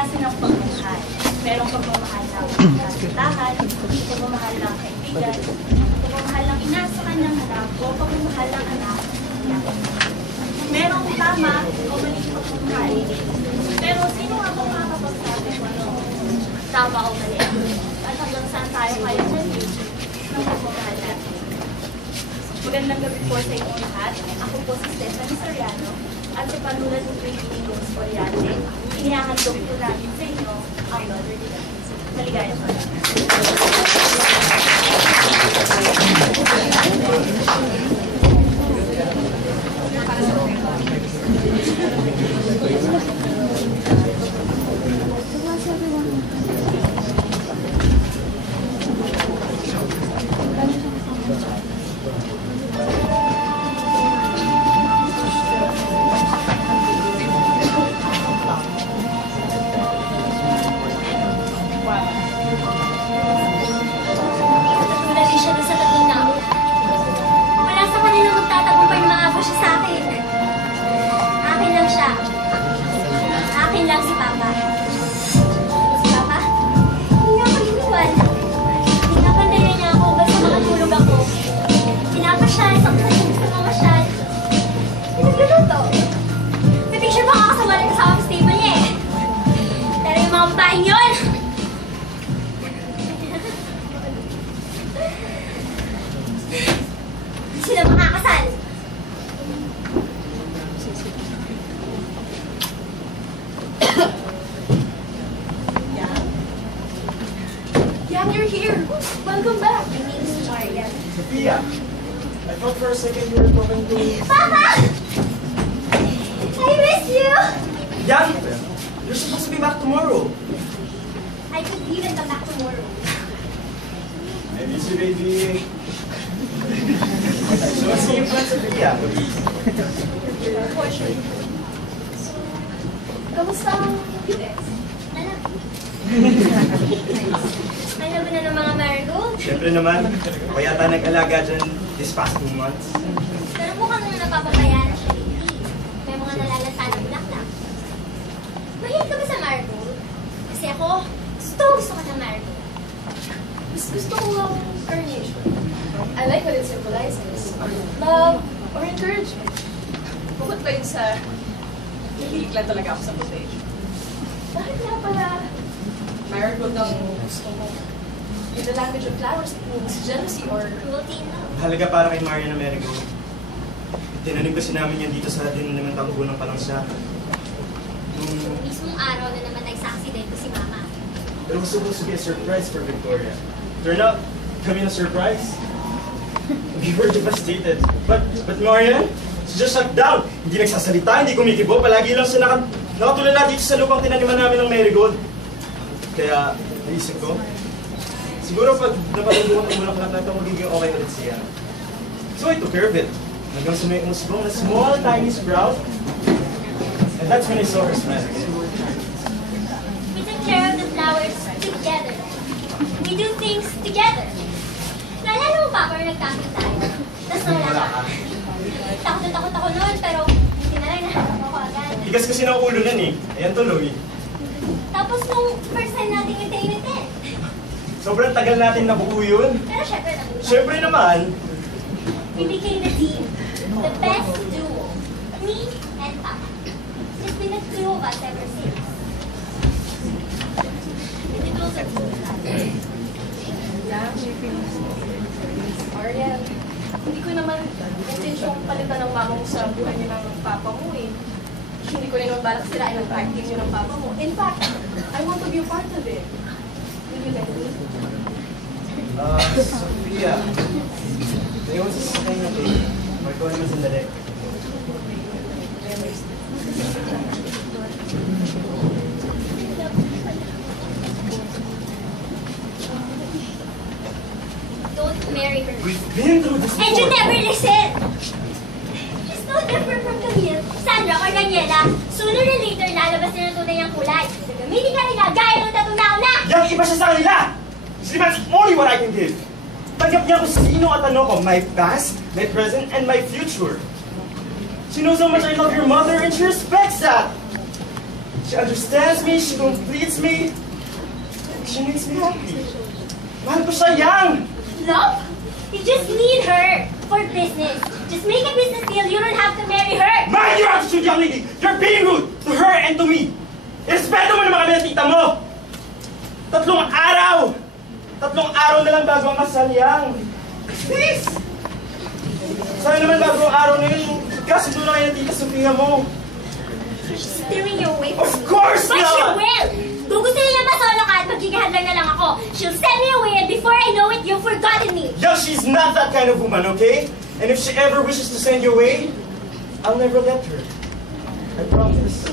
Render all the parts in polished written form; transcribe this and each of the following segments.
klase ng pagmamahal. Merong pagmamahal ng kasitahan, pagmamahal ng kaibigan, pagmamahal ng ina sa kanyang anak, o pagmamahal ng anak sa kanyang ina. Merong tama o mali pagmamahal. Pero sino nga po makakapagsabi kung ano tama o mali? At hanggang saan tayo kaya mag-use ng pagmamahal natin? Magandang gabi po sa inyong lahat. Ako po si Stephanie Soriano at sa panulat ng Training Rose Oriente, inihahandog po natin sa inyo ang Mother Defense. Maligaya po. Sila makakasal. Yang, you're here. Welcome back. My name is Maria. Sophia, I thought for a second you were going to... Papa! I miss you! Yang, you're supposed to be back tomorrow. I could even come back tomorrow. I miss you, baby. So what's the plan, Sophia? Kamusta ang Pides? Alam mo na ng mga marigold? Siyempre naman, ako yata nag-alaga dyan this past 2 months. Pero mukhang napapabayaan siya lately. May mga nalalasa ng bulaklak. Mahilig ka ba sa marigold? Kasi ako, gusto ko ng marigold. Mas gusto ko ang carnation. I like what it symbolizes. Love or encouragement. Bukod ba yun sa hilig lang talaga ako sa footage? Bakit nga pala marigold ang gusto mo? In the language of flowers, it means jealousy or Cruelty, no? Mahalaga para kay Maria na Merigo. Tinanim kasi namin yan dito sa dinalaman tanggunang pa lang siya. Mismong araw na naman nagsa-aksidente si Mama. It was supposed to be a surprise for Victoria. Turned out, kami na surprise. We were devastated. But Marian, she just shut down. Hindi nagsasalita, hindi kumikibo. Palagi lang siya nakatulala dito sa lupang tinaniman namin ng marigold. Kaya, naisip ko, siguro pag napatutukan ang bulaklak na ito, magiging okay ulit siya. So I took care of it. Hanggang sa may umusbong na small, tiny sprout. And that's when I saw her smiling. We took care of the flowers together. We do things together. Naalala mo pa kung nagkapit tayo? Tapos nawala ka. Takot na takot ako noon, pero hindi na lang nahanap ako agad. Tigas kasi ng ulo nun eh. Ayan tuloy. Tapos nung first time natin yung tayo-ten. Sobrang tagal natin nabuo yun. Pero syempre nabuta. Siyempre naman, We became a team. The best duo. Me and Papa. It's been the two of us ever since. Hindi ko sa Ariel, hindi ko naman intensyong palitan ng mama mo sa buhay niyo ng papa mo eh. Hindi ko rin naman balak sirain ang practice niyo ng papa mo. In fact, I want to be a part of it. Will you let me? Sophia. Ngayon sa sasakay natin. Marko naman sandali. Don't marry her. We've been through this And you before. never listen! She's no different from Camille, Sandra, or Daniela. Sooner or later, lalabas na ng tunay ang kulay. Gagamitin ka nila gaya ng tatong nauna! Yang iba siya sa kanila! She demands only what I can give. Tanggap niya kung sino at ano ko. My past, my present, and my future. She knows how much I love your mother and she respects that. She understands me, she completes me. She makes me happy. Mahal ko siya, Yang! Love? You just need her for business. Just make a business deal. You don't have to marry her. Mind your attitude, young lady! You're being rude to her and to me! Irespeto mo naman kami ng tita mo! 3 araw! 3 araw na lang bago ang kasal, Yang! Please! Sana naman bago ang araw na yun, kasundo na kayo ng tita Sofia mo! She's steering you away from Of me. course But she not! will! Kung gusto niya masolo ka at magkikahadlan na lang ako, she'll send me away and before I know it, you've forgotten me. Young, she's not that kind of woman, okay? And if she ever wishes to send you away, I'll never let her. I promise.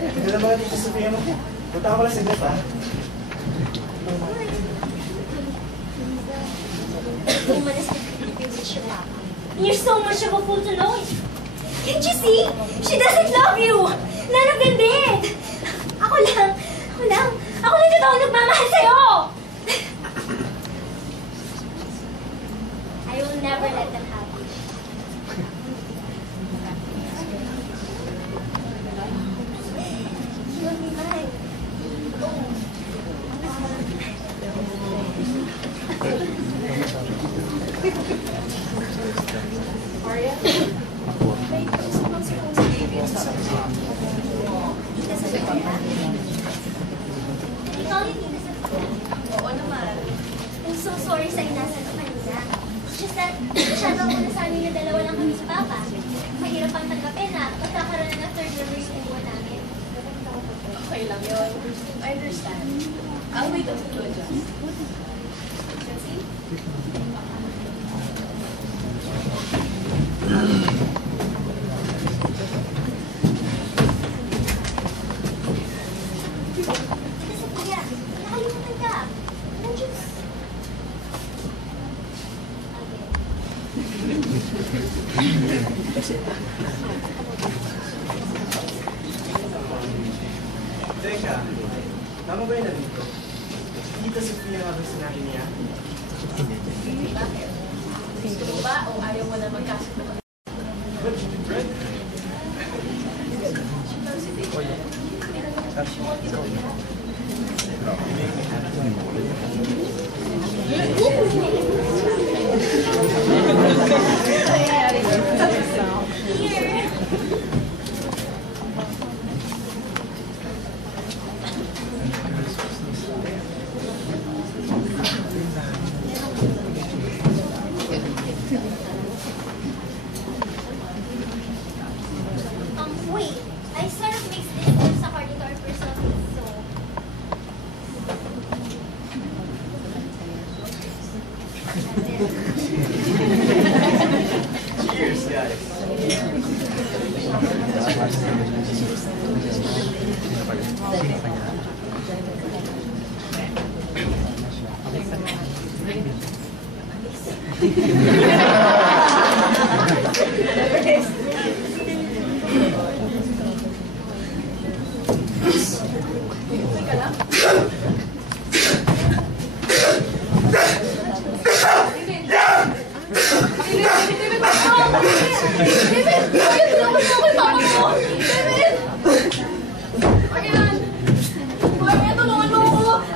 Hindi naman dito Sofia mo. Punta ko lang saglit, ha? You're so much of a fool to know it. Can't you see? She doesn't love you. None of them did. Ako lang totoo nagmamahal sa'yo. I will never let them have you. You'll be mine. Maria? May gusto si David sa Tita Sofia? Ikaw yung Tita Sofia? Oo naman. I'm so sorry sa inasan ko kanina. It's just that, masyado ako nasabi na dalawa lang kami sa Papa. Mahirap ang tanggapin na magkakaroon na ng third year yung buwan namin. Okay lang yun. I understand. I'll wait until you adjust. Nancy? Tita Sofia, nakalimutan ka. Anong juice? Okay. Teka, tama ba yun na dito? Tita Sofia nga ba sinabi niya? Bakit? Gusto mo ba o ayaw mo na magkasip na But, Fred? si David? Here. Wait. I sort of mixed this juice according to our personal taste, so... Cheers, guys! Teka lang.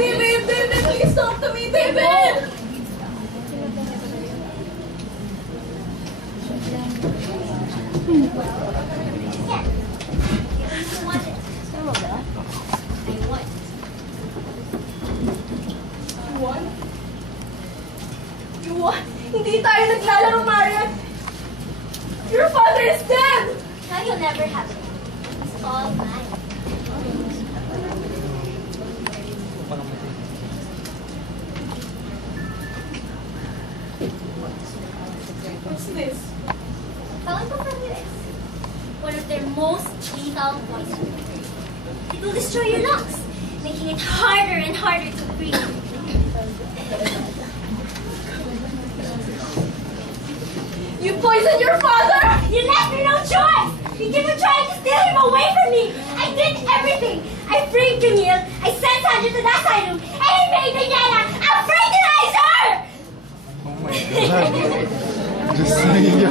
David, please talk to me, David! Yeah. You want it. I want it. What? You what? Hindi tayo naglalaro, Marian! Your father is dead! Now you'll never have it. It's all mine. What's this? Found from US. One of their most lethal poisons. It will destroy your lungs, making it harder and harder to breathe. You poisoned your father! You left me no choice! You keep on trying to steal him away from me! I did everything! I freed Camille, I sent Sandra to the asylum, and I made Daniela a fraternizer! Just saying yun.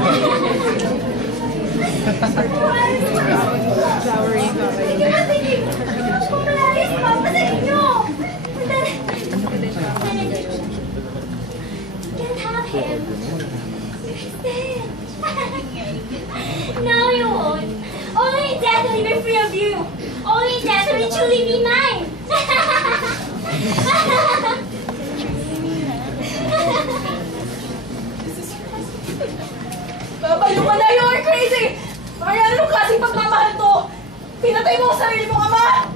No, you won't. Only in death will you be free of you. Only in death will you truly be mine. Babalo ka na, you're crazy! Marian, anong klaseng pagmamahal to? Pinatay mo ang sarili mong ama!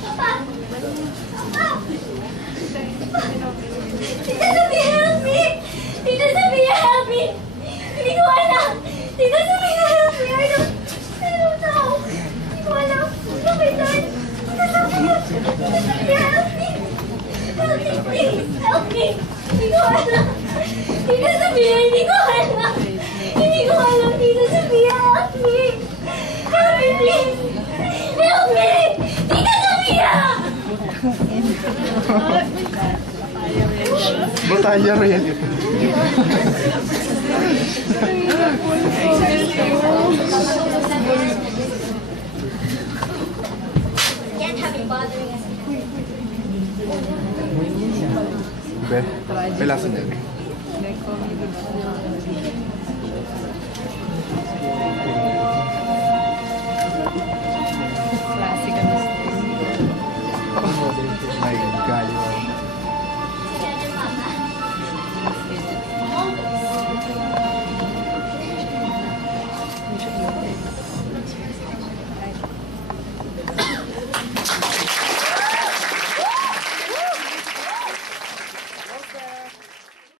Papa! Papa! Tita Sophia, help me! Tita Sophia, help me! Hindi ko alam! Tita Sophia, help me! I don't know! Hindi ko alam! What have I done? Tita Sophia! Tita Sophia, help me! Help me, please! Help me! Hindi ko alam! Tita Sophia, hindi ko alam! Hindi ko alam! Tita Sophia, help me! Help me, please! Help me! Tita Sophia! Bataya rin. Can't have you bothering us. Be, may lasa niyan.